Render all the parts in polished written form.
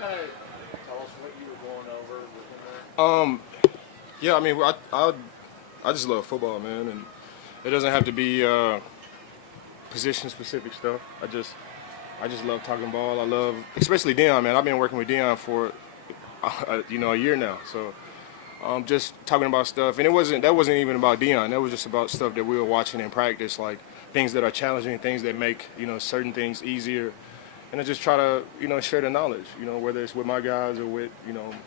kind of tell us what you were going over with him there? Yeah, I mean, I just love football, man, and it doesn't have to be position specific stuff. I just love talking ball. I love, especially Dion, man. I've been working with Dion for a year now, so just talking about stuff, and that wasn't even about Dion. That was just about stuff that we were watching in practice, like things that are challenging, things that make certain things easier, and I just try to share the knowledge, whether it's with my guys or with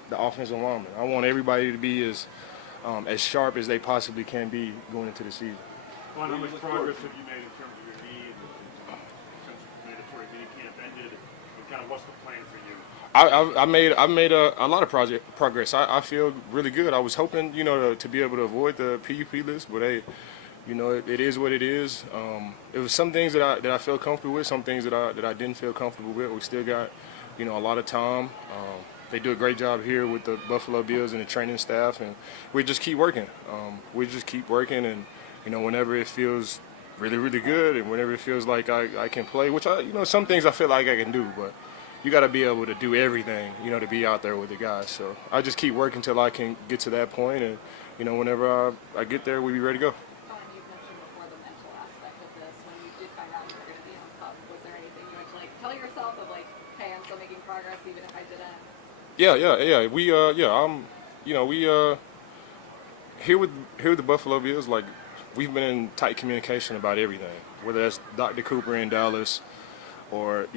the offensive linemen. I want everybody to be as sharp as they possibly can be going into the season. How much progress have you made in terms of your knee and since mandatory mini camp ended, and kind of what's the plan for you? I made a lot of progress. I feel really good. I was hoping to be able to avoid the PUP list, but hey, it is what it is. It was some things that I felt comfortable with, some things that I didn't feel comfortable with. We still got a lot of time. They do a great job here with the Buffalo Bills and the training staff, and we just keep working. And whenever it feels really, really good, and whenever it feels like I can play, which some things I feel like I can do, but you got to be able to do everything, to be out there with the guys. So I just keep working until I can get to that point, and whenever I get there, we'll be ready to go. Colin, you mentioned before the mental aspect of this. When you did find out you were going to be on PUP, was there anything you had to tell yourself of hey, I'm still making progress even if I didn't? Yeah. We here with the Buffalo Bills, we've been in tight communication about everything, whether that's Dr. Cooper in Dallas or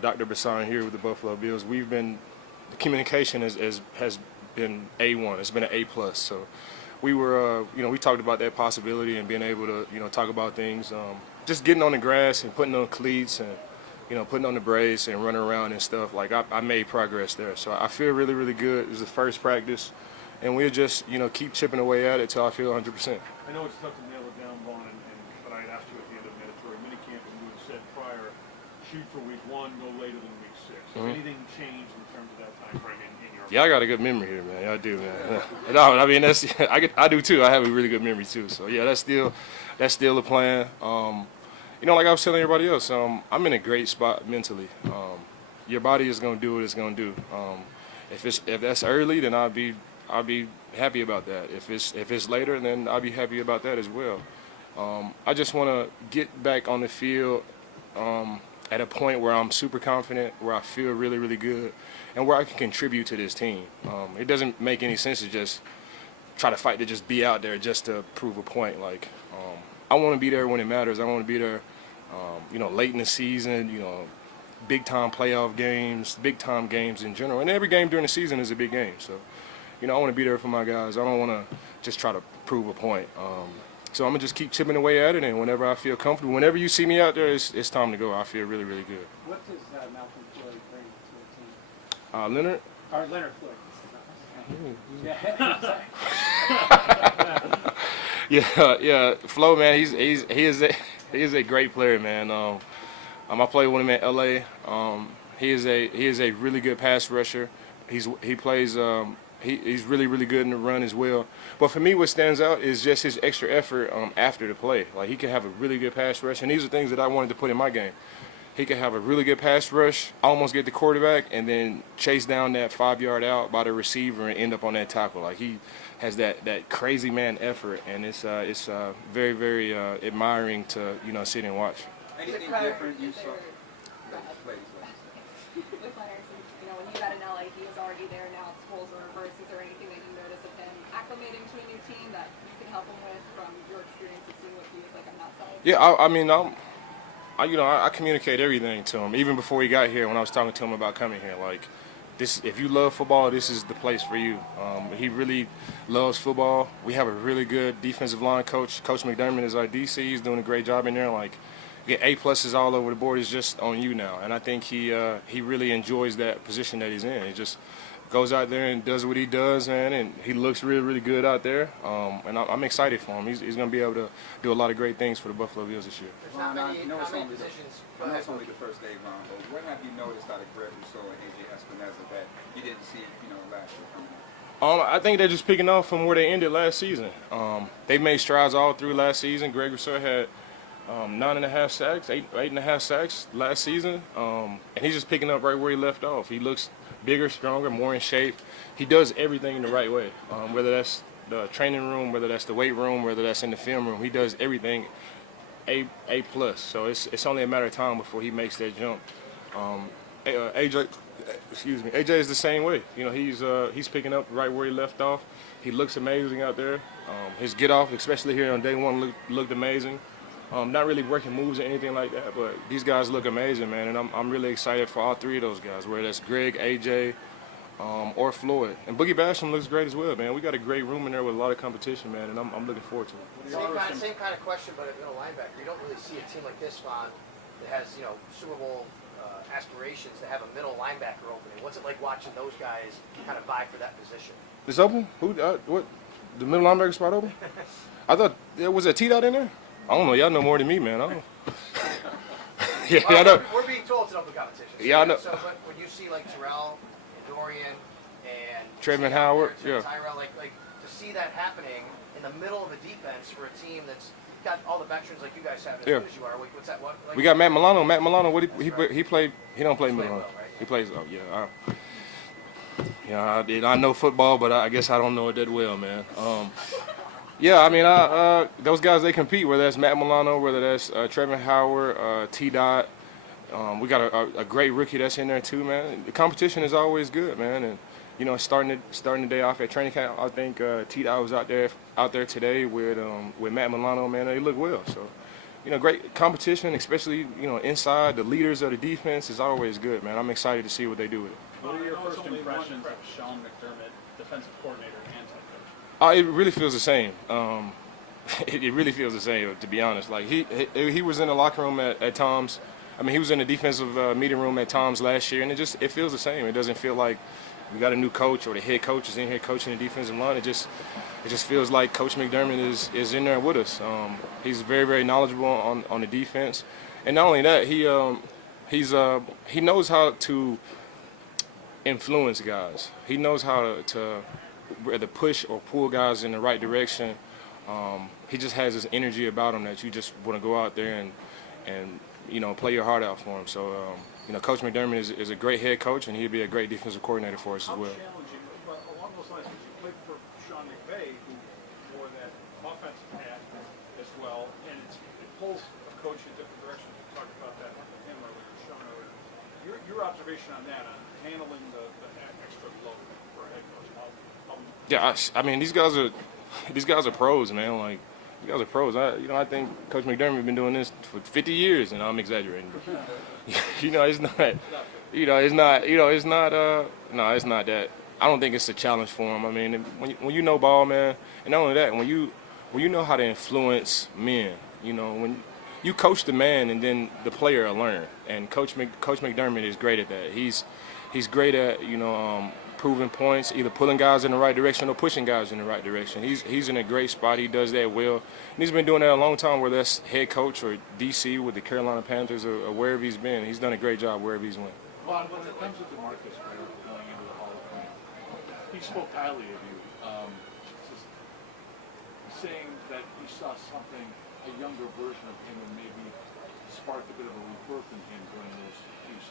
Dr. Bassan here with the Buffalo Bills. The communication has been A1. It's been an A+. So we talked about that possibility and being able to talk about things, just getting on the grass and putting on cleats and putting on the brace and running around and stuff. I made progress there, so I feel really, really good. It was the first practice, and we'll just keep chipping away at it till I feel 100%. I know it's tough to nail it down, Vaughn, but I had asked you at the end of mandatory minicamp, and you had said prior, shoot for week 1, no later than week 6. Has anything changed in terms of that time frame in your? Yeah, I got a good memory here, man. I do, man. No, I mean I do too. I have a really good memory too. So yeah, that's still the plan. Like I was telling everybody else, I'm in a great spot mentally. Your body is gonna do what it's gonna do. If that's early, then I'll be happy about that. If it's later, then I'll be happy about that as well. I just want to get back on the field at a point where I'm super confident, where I feel really, really good, and where I can contribute to this team. It doesn't make any sense to just try to fight to just be out there just to prove a point. I want to be there when it matters. I want to be there, late in the season, big time playoff games, big time games in general. And every game during the season is a big game. So, I want to be there for my guys. I don't want to just try to prove a point. So I'm going to just keep chipping away at it, and whenever I feel comfortable, whenever you see me out there, it's time to go. I feel really, really good. What does Malcolm Floyd bring to the team? Leonard? Or Leonard Floyd. Yeah. Flo, man, he is a great player, man. I played with him at LA. He is a really good pass rusher. He's really, really good in the run as well. But for me, what stands out is just his extra effort after the play. He can have a really good pass rush, and these are things that I wanted to put in my game. He can have a really good pass rush, almost get the quarterback, and then chase down that 5-yard out by the receiver and end up on that tackle. He has that crazy man effort, and it's very, very admiring to sit and watch. Anything different you saw? With Leonard, since when you got in LA, he was already there. Now it's roles are reversed. Is there anything that you notice of him acclimating to a new team that you can help him with from your experience of seeing what he was like on that side? Yeah, I communicate everything to him. Even before he got here, when I was talking to him about coming here, if you love football, this is the place for you. He really loves football. We have a really good defensive line coach. Coach McDermott is our DC. He's doing a great job in there. Get A+s all over the board. Is just on you now, and I think he really enjoys that position that he's in. He just goes out there and does what he does, man, and he looks really, really good out there. And I'm excited for him. He's going to be able to do a lot of great things for the Buffalo Bills this year. Ron, I know it's only the first day, Ron, but what have you noticed out of Greg Rousseau and AJ Espinoza that you didn't see, last year coming up? I think they're just picking up from where they ended last season. They made strides all through last season. Greg Rousseau had 9.5 sacks, 8.5 sacks last season, and he's just picking up right where he left off. He looks bigger, stronger, more in shape. He does everything the right way, whether that's the training room, whether that's the weight room, whether that's in the film room. He does everything A plus. So it's only a matter of time before he makes that jump. AJ, AJ is the same way. You know, he's picking up right where he left off. He looks amazing out there. His get off, especially here on day one, looked amazing. Not really working moves or anything like that, but these guys look amazing, man. And I'm really excited for all three of those guys, whether that's Greg, AJ, or Floyd. And Boogie Basham looks great as well, man. We got a great room in there with a lot of competition, man, and I'm looking forward to it. Same kind of question, but a linebacker. You don't really see a team like this, Vaughn, that has Super Bowl aspirations to have a middle linebacker opening. What's it like watching those guys kind of vie for that position? It's open? Who? What? The middle linebacker spot open? I thought there was a T-Dot in there. I don't know. Y'all know more than me, man. I don't. Yeah, I know. We're being told it's an open competition. So, Yeah, I know. So when you see like Terrell and Dorian and Trevin Howard, yeah. Tyrell, like to see that happening in the middle of a defense for a team that's got all the veterans like you guys have as Yeah. good as you are. What's that? What? Like, We got Matt Milano. Matt Milano, what he played? He don't play He's middle. played well, right? He plays. Oh yeah. I know football, but I guess I don't know it that well, man. Yeah, I mean, those guys, they compete, whether that's Matt Milano, whether that's Trevin Howard, T-Dot. We got a great rookie that's in there too, man. The competition is always good, man. And, you know, starting the day off at training camp, I think T-Dot was out there today with Matt Milano, man. They look well. So, you know, great competition, especially, you know, inside. The leaders of the defense is always good, man. I'm excited to see what they do with it. What are your first impressions of Sean McDermott, defensive coordinator and head coach? It really feels the same. It really feels the same, to be honest. Like he was in the locker room at Tom's. I mean, he was in the defensive meeting room at Tom's last year, and it feels the same. It doesn't feel like we got a new coach or the head coach is in here coaching the defensive line. It just feels like Coach McDermott is in there with us. He's very, very knowledgeable on the defense, and not only that, he knows how to influence guys. He knows how to whether push or pull guys in the right direction. He just has this energy about him that you just want to go out there and you know, play your heart out for him. So you know, Coach McDermott is a great head coach, and he'd be a great defensive coordinator for us as well. How challenging, but along those lines, because you played for Sean McVay, who wore that offensive hat as well, and it pulls a coach in different directions. We talked about that with him or with Sean. Your observation on that, on handling the extra load for a head coach. Yeah, I mean, these guys are pros, man. Like, these guys are pros. I think Coach McDermott has been doing this for 50 years, and I'm exaggerating. It's not that. I don't think it's a challenge for him. I mean, when you know ball, man, and not only that, when you know how to influence men, you know, when you coach the man and then the player will learn. And Coach McDermott is great at that. He's great at, proving points, either pulling guys in the right direction or pushing guys in the right direction. He's in a great spot. He does that well. And he's been doing that a long time, whether that's head coach or DC with the Carolina Panthers or wherever he's been. He's done a great job wherever he's went. Vaughn, when it comes to DeMarcus Ware going into the Hall of Fame, he spoke highly of you, saying that he saw something, a younger version of him, and maybe sparked a bit of a rebirth in him during those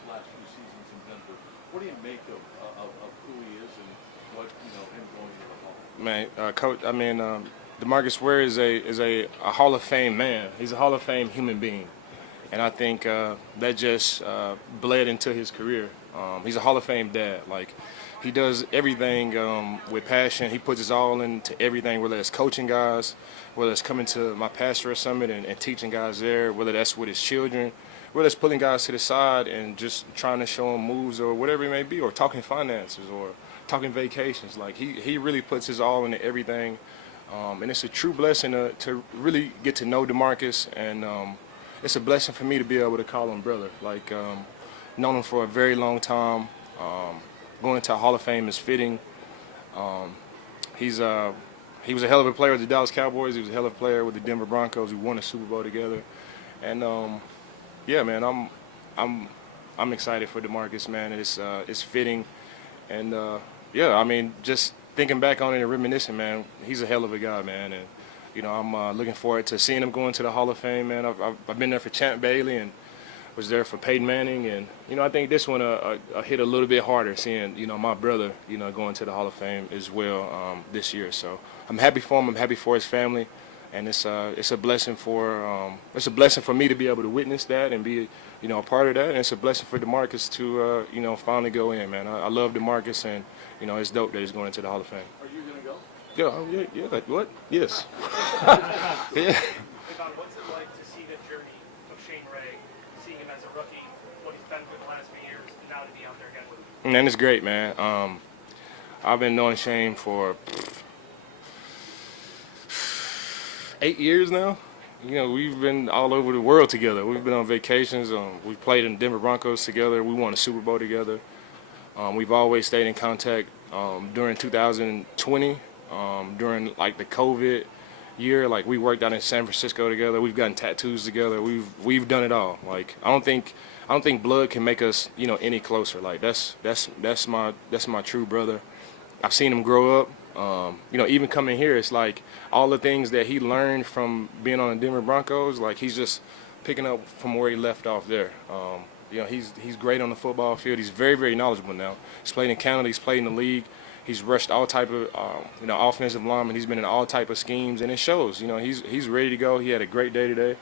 last few seasons in Denver. What do you make of who he is and what, him going into the Hall? Man, Coach, I mean, DeMarcus Ware is a Hall of Fame man. He's a Hall of Fame human being. And I think that just bled into his career. He's a Hall of Fame dad. Like, he does everything with passion. He puts his all into everything, whether it's coaching guys, whether it's coming to my Pastoral Summit and teaching guys there, whether that's with his children, whether it's pulling guys to the side and just trying to show them moves or whatever it may be, or talking finances or talking vacations. Like, he really puts his all into everything. And it's a true blessing to really get to know DeMarcus, and it's a blessing for me to be able to call him brother. Like, known him for a very long time. Going into a Hall of Fame is fitting. He was a hell of a player with the Dallas Cowboys. He was a hell of a player with the Denver Broncos. We won a Super Bowl together. And yeah, man, I'm excited for DeMarcus, man. It's fitting. And yeah, I mean, just thinking back on it and reminiscing, man, he's a hell of a guy, man. And I'm looking forward to seeing him go into the Hall of Fame, man. I've been there for Champ Bailey and was there for Peyton Manning, and I think this one hit a little bit harder, seeing my brother going to the Hall of Fame as well this year. So I'm happy for him. I'm happy for his family, and it's a blessing for me to be able to witness that and be a part of that, and it's a blessing for DeMarcus to finally go in, man. I love DeMarcus, and it's dope that he's going into the Hall of Fame. Are you going to go? Yeah. Like, what? Yes. Yeah. What's it like to see the journey of Shane Ray, seeing him as a rookie, what he's been through the last few years, and now to be out there again with him? Man, it's great, man. I've been knowing Shane for 8 years now. We've been all over the world together. We've been on vacations. We played in Denver Broncos together. We won a Super Bowl together. We've always stayed in contact during 2020, during like the COVID year. Like we worked out in San Francisco together. We've gotten tattoos together. We've done it all. Like I don't think blood can make us any closer. Like that's my true brother. I've seen him grow up. Even coming here, it's like all the things that he learned from being on the Denver Broncos, like he's just picking up from where he left off there. He's great on the football field. He's very, very knowledgeable now. He's played in Canada. He's played in the league. He's rushed all type of offensive linemen. He's been in all type of schemes, and it shows. He's ready to go. He had a great day today.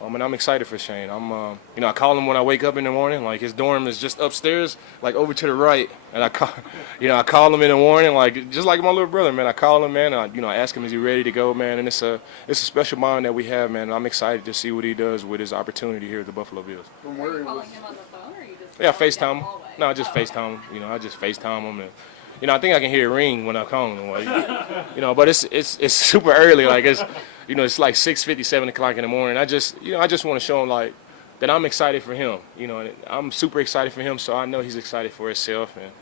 And I'm excited for Shane. I call him when I wake up in the morning. Like his dorm is just upstairs, like over to the right. And I call him in the morning, like just like my little brother, man. I call him, man. I ask him, is he ready to go, man? And it's a special bond that we have, man. And I'm excited to see what he does with his opportunity here at the Buffalo Bills. From Are where you it was, calling him on the phone, or are you just Yeah, calling him FaceTime down the him. hallway? No, I just FaceTime him. I just FaceTime him, and I think I can hear it ring when I call him. Like, but it's super early. Like it's like 6:50, 7 o'clock in the morning. I just want to show him like that I'm excited for him. And I'm super excited for him, so I know he's excited for himself. And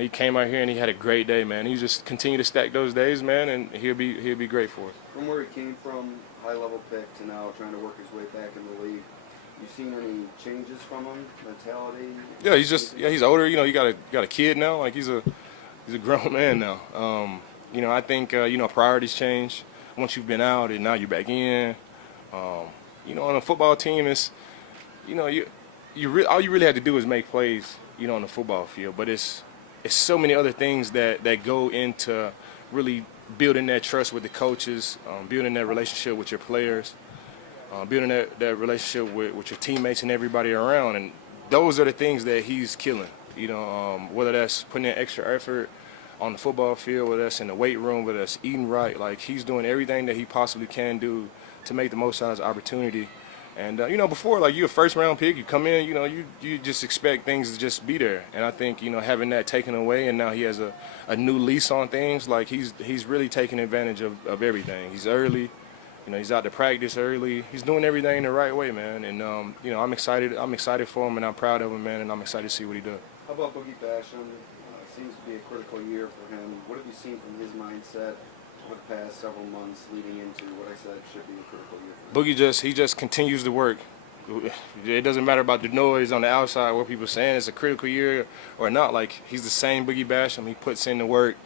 he came out here and he had a great day, man. He just continue to stack those days, man, and he'll be great for us. From where he came from, high level pick, to now trying to work his way back in the league, you seen any changes from him, mentality? Yeah, he's older. You got a kid now. Like he's a grown man now. I think priorities change once you've been out and now you're back in. On a football team, it's all you really have to do is make plays, on the football field. But it's so many other things that go into really building that trust with the coaches, building that relationship with your players, building that relationship with your teammates and everybody around. And those are the things that he's killing, whether that's putting in extra effort on the football field, whether that's in the weight room, whether that's eating right. Like he's doing everything that he possibly can do to make the most out of his opportunity. And, before, like, you're a first-round pick, you come in, you just expect things to just be there. And I think, having that taken away and now he has a new lease on things, like, he's really taking advantage of everything. He's early, he's out to practice early. He's doing everything the right way, man. And, I'm excited for him, and I'm proud of him, man, and I'm excited to see what he does. How about Boogie Basham? Seems to be a critical year for him. What have you seen from his mindset over the past several months leading into what I said should be a critical year for him? Boogie he just continues to work. It doesn't matter about the noise on the outside, what people are saying it's a critical year or not. Like he's the same Boogie Basham. He puts in the work.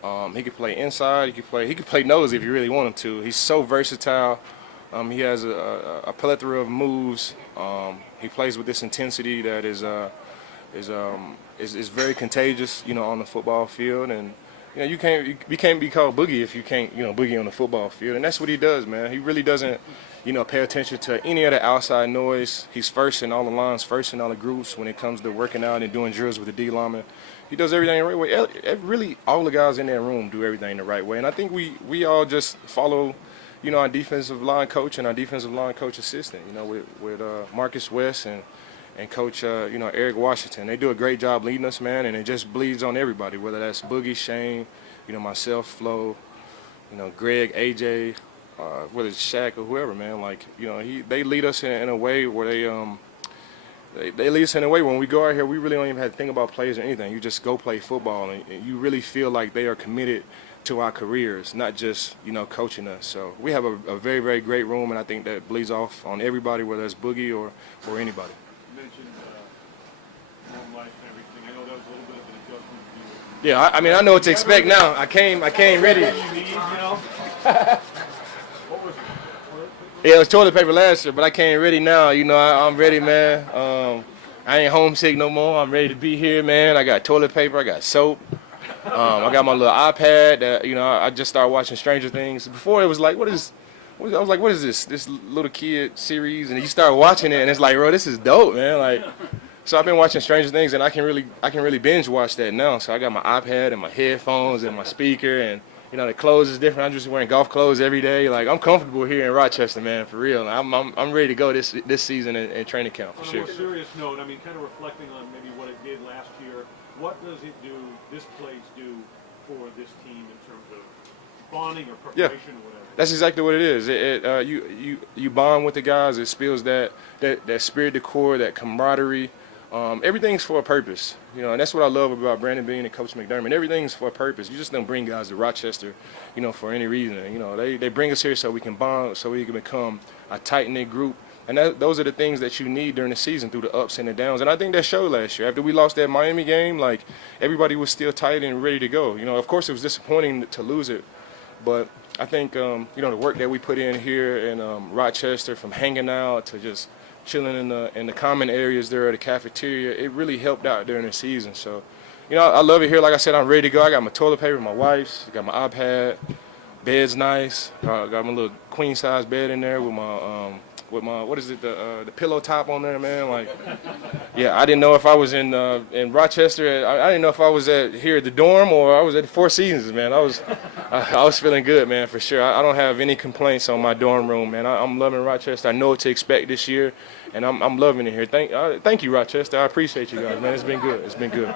He can play inside. He can play nose if you really want him to. He's so versatile. He has a plethora of moves. He plays with this intensity that is very contagious, on the football field. And you can't be called Boogie if you can't, boogie on the football field. And that's what he does, man. He really doesn't, pay attention to any of the outside noise. He's first in all the lines, first in all the groups when it comes to working out and doing drills with the D lineman. He does everything the right way. Really, all the guys in that room do everything the right way. And I think we all just follow, our defensive line coach and our defensive line coach assistant, with Marcus West and Coach, Eric Washington. They do a great job leading us, man, and it just bleeds on everybody, whether that's Boogie, Shane, myself, Flo, Greg, AJ, whether it's Shaq or whoever, man. Like, they lead us in a way where they lead us in a way when we go out here, we really don't even have to think about plays or anything. You just go play football, and you really feel like they are committed to our careers, not just, coaching us. So we have a very, very great room, and I think that bleeds off on everybody, whether it's Boogie or anybody. Mentioned home life and everything. I know that was a little bit of an adjustment for you. Yeah, I mean, I know what to expect now. I came ready. You need, Yeah, it was toilet paper last year, but I came ready now. You know, I'm ready, man. I ain't homesick no more. I'm ready to be here, man. I got toilet paper. I got soap. I got my little iPad. That, you know, I just started watching Stranger Things. Before it was like, I was like, what is this? This little kid series, and you start watching it, and it's like, bro, this is dope, man. Like, so I've been watching Stranger Things, and I can really binge watch that now. So I got my iPad and my headphones and my speaker, and you know, the clothes is different. I'm just wearing golf clothes every day. Like, I'm comfortable here in Rochester, man, for real. I'm ready to go this season in training camp for On a sure. more serious note, I mean, kind of reflecting on maybe what it did last year, what does it do, this place do for this team in terms of bonding or preparation or whatever? That's exactly what it is. You bond with the guys. It spills that spirit de corps, that camaraderie. Everything's for a purpose, you know, and that's what I love about Brandon Beane and Coach McDermott. Everything's for a purpose. You just don't bring guys to Rochester, you know, for any reason. You know, they bring us here so we can bond, so we can become a tight-knit group. And those are the things that you need during the season through the ups and the downs. And I think that showed last year. After we lost that Miami game, like, everybody was still tight and ready to go. You know, of course it was disappointing to lose it, but I think, you know, the work that we put in here in Rochester, from hanging out to just chilling in the common areas there at the cafeteria, it really helped out during the season. So, you know, I love it here. Like I said, I'm ready to go. I got my toilet paper, my wife's, I got my iPad, bed's nice. Got my little queen size bed in there with my what is it, the pillow top on there, man. Like, yeah, I didn't know if I was in Rochester. I didn't know if I was here at the dorm or I was at the Four Seasons, man. I was feeling good, man, for sure. I don't have any complaints on my dorm room, man. I'm loving Rochester. I know what to expect this year, and I'm loving it here. Thank you, Rochester. I appreciate you guys, man. It's been good. It's been good.